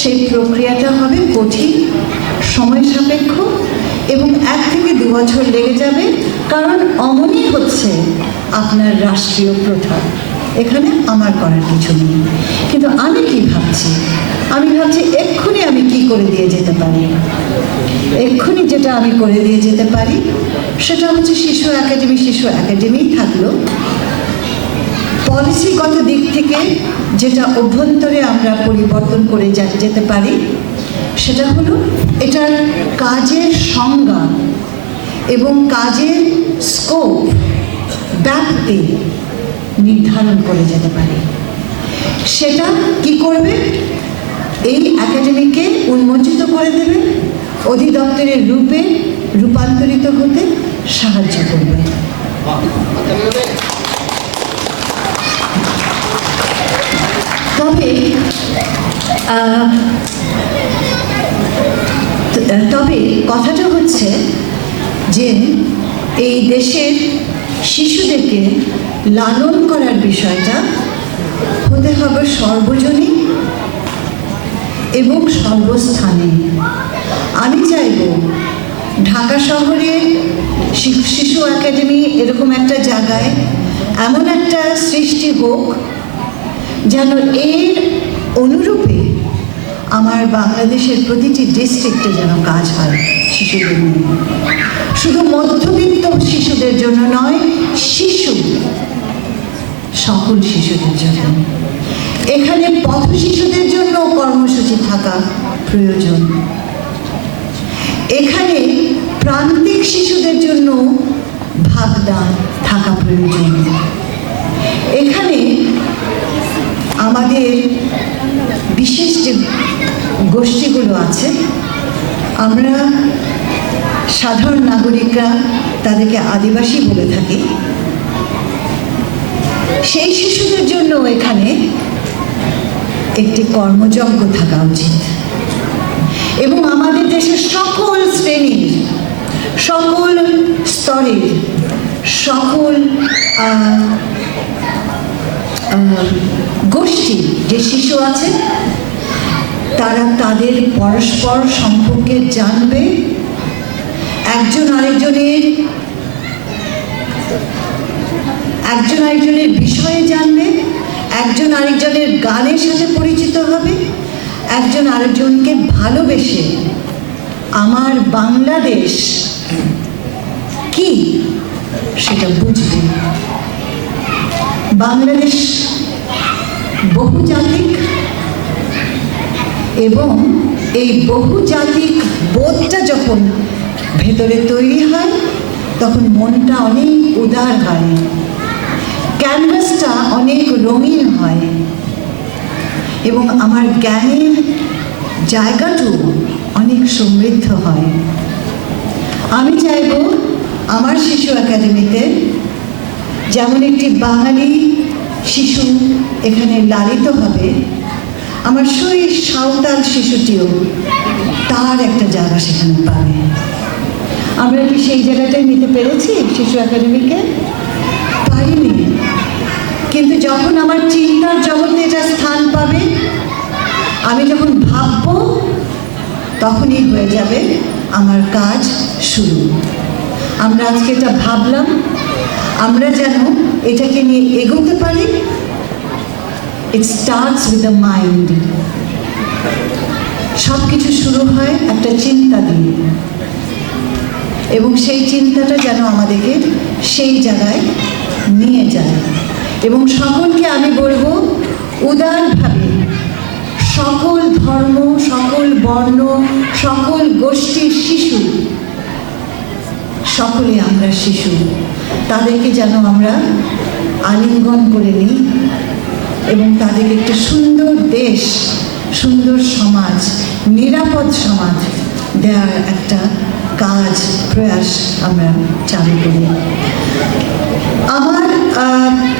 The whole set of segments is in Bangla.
সেই প্রক্রিয়াটা হবে কঠিন, সময় সাপেক্ষ এবং 1 থেকে 2 বছর লেগে যাবে, কারণ অমনই হচ্ছে আপনার রাষ্ট্রীয় প্রথা। এখানে আমার করার কিছু নেই। কিন্তু আমি কি ভাবছি, আমি ভাবছি এক্ষুনি আমি কি করে দিয়ে যেতে পারি। এক্ষুনি যেটা আমি করে দিয়ে যেতে পারি সেটা হচ্ছে শিশু একাডেমিই থাকলো। পলিসিগত দিক থেকে যেটা অভ্যন্তরে আমরা পরিবর্তন করে যেতে পারি সেটা হলো এটার কাজের সংজ্ঞা এবং কাজের স্কোপ, ব্যাপ্তি নির্ধারণ করে যেতে পারি। সেটা কি করবে? এই একাডেমিকে উন্মোচিত করে দেবে, অধিদপ্তরের রূপে রূপান্তরিত হতে সাহায্য করবে। তবে কথাটা হচ্ছে যে এই দেশের শিশুদেরকে লালন করার বিষয়টা হতে হবে সর্বজনীন এবং সর্বস্থানে। আমি চাইব ঢাকা শহরে শিশু একাডেমি এরকম একটা জায়গায় এমন একটা সৃষ্টি হোক যেন এর অনুরূপে আমার বাংলাদেশের প্রতিটি ডিস্ট্রিক্টে যেন কাজ হয় শিশুদের নিয়ে। শুধু মধ্যবিত্ত শিশুদের জন্য নয়, সকল শিশুদের জন্য। এখানে পথ শিশুদের জন্য কর্মসূচি থাকা প্রয়োজন। এখানে প্রান্তিক শিশুদের জন্য ভাবনা থাকা প্রয়োজন। এখানে আমাদের বিশেষ যে গোষ্ঠীগুলো আছে, আমরা সাধারণ নাগরিকরা তাদেরকে আদিবাসী বলে থাকি, সেই শিশুদের জন্য এখানে একটি কর্মযজ্ঞ থাকা উচিত। এবং আমাদের দেশের সকল শ্রেণীর, সকল স্তরের, সকল গোষ্ঠী যে শিশু আছে তারা তাদের পরস্পর সম্পর্কে জানবে, একজন আরেকজনের বিষয়ে জানবে, একজন আরেকজনের গানের সাথে পরিচিত হবে, একজন আরেকজনকে ভালোবেসে আমার বাংলাদেশ কি সেটা বুঝবে। বাংলাদেশ বহুজাতিক এবং এই বহুজাতিক বোধটা যখন ভেতরে তৈরি হয় তখন মনটা অনেক উদার হয়, ক্যানভাসটা অনেক রঙিন হয় এবং আমার জ্ঞানের জায়গাটু অনেক সমৃদ্ধ হয়। আমি চাইব আমার শিশু একাডেমিতে যেমন একটি বাঙালি শিশু এখানে লালিত হবে, আমার সেই সাঁওতাল শিশুটিও তার একটা জায়গা সেখানে পাবে। আমরা কি সেই জায়গাটাই নিতে পেরেছি শিশু একাডেমিকে? পারিনি। কিন্তু যখন আমার চিন্তার জগতে এটা স্থান পাবে, আমি যখন ভাবব, তখনই হয়ে যাবে আমার কাজ শুরু। আমরা আজকে এটা ভাবলাম, আমরা যেন এটাকে নিয়ে এগোতে পারি। It starts with the mind. সব কিছু শুরু হয় একটা চিন্তা দিয়ে, এবং সেই চিন্তাটা যেন আমাদেরকে সেই জায়গায় নিয়ে যায়। এবং সকলকে আমি বলবো উদারভাবে, সকল ধর্ম, সকল বর্ণ, সকল গোষ্ঠীর শিশু, সকলে আমরা শিশু, তাদেরকে যেন আমরা আলিঙ্গন করে নিই এবং তাদেরকে একটা সুন্দর দেশ, সুন্দর সমাজ, নিরাপদ সমাজ দেওয়ার একটা কাজ, প্রয়াস আমরা চালু করি। আমার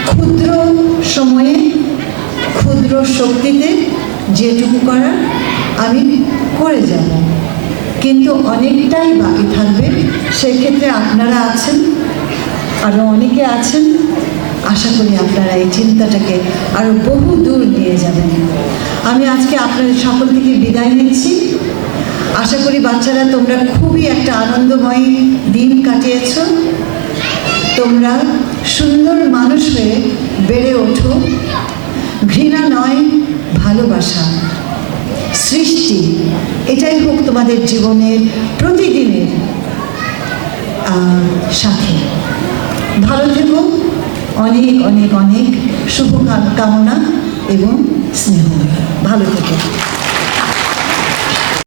ক্ষুদ্র সময়ে, ক্ষুদ্র শক্তিতে যেটুকু করার আমি করে যাব, কিন্তু অনেকটাই বাকি থাকবে। সেক্ষেত্রে আপনারা আছেন, আরও অনেকে আছেন। আশা করি আপনারা এই চিন্তাটাকে আরও বহু দূর নিয়ে যাবেন। আমি আজকে আপনাদের সকল থেকে বিদায় নিচ্ছি। আশা করি বাচ্চারা তোমরা খুবই একটা আনন্দময় দিন কাটিয়েছ। তোমরা সুন্দর মানুষ হয়ে বেড়ে ওঠো। ঘৃণা নয়, ভালোবাসা, সৃষ্টি, এটাই হোক তোমাদের জীবনের প্রতিদিনের সাথে। ভালো থেকো। অনেক অনেক অনেক শুভ কামনা এবং স্নেহ। ভালো থেকো।